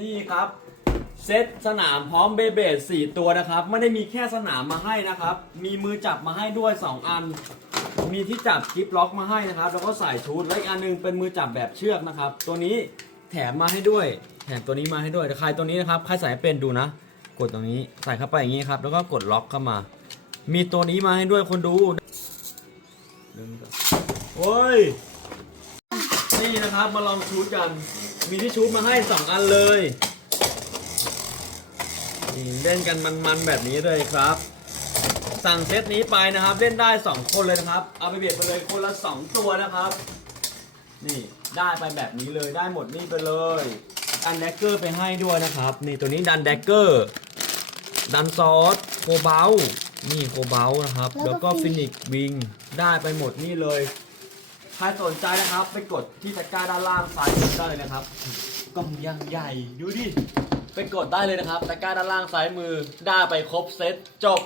นี่ครับ เซตสนามพร้อมเบเบดสี่ตัวนะครับ ไม่ได้มีแค่สนามมาให้นะครับ มีมือจับมาให้ด้วย 2 อัน มีที่จับกิฟล็อกมาให้นะครับ แล้วก็ใส่ชุดและอีกอันหนึงเป็นมือจับแบบเชือกนะครับ ตัวนี้แถมมาให้ด้วย แถมตัวนี้มาให้ด้วยแต่ใครตัวนี้นะครับใครใส่เป็นดูนะ กดตรงนี้ใส่เข้าไปอย่างนี้ครับ แล้วก็กดล็อกเข้ามา มีตัวนี้มาให้ด้วยคนดูโอ้ยนี่นะครับมาลองชูดกัน มีที่ชูดมาให้สองอันเลยนี่เล่นกันมันๆแบบนี้เลยครับ สั่งเซตนี้ไปนะครับ เล่นได้ 2 คนเลยนะครับ เอาไปเบียดไปเลยคนละ 2 ตัวนะครับ นี่ได้ไปแบบนี้เลยได้หมดนี่ไปเลยดันแดกเกอร์ไปให้ด้วยนะครับ นี่ตัวนี้ดันแดกเกอร์ ดันซอสโคเบลนี่โคเบลนะครับ แล้วก็ฟินิกวิงได้ไปหมดนี่เลย ใครสนใจนะครับ ไปกดที่ตะกร้าด้านล่างซ้ายมือได้เลยนะครับกล่องยังใหญ่ดูดิไปกดได้เลยนะครับตะกร้าด้านล่างซ้ายมือได้ไปครบเซตจบ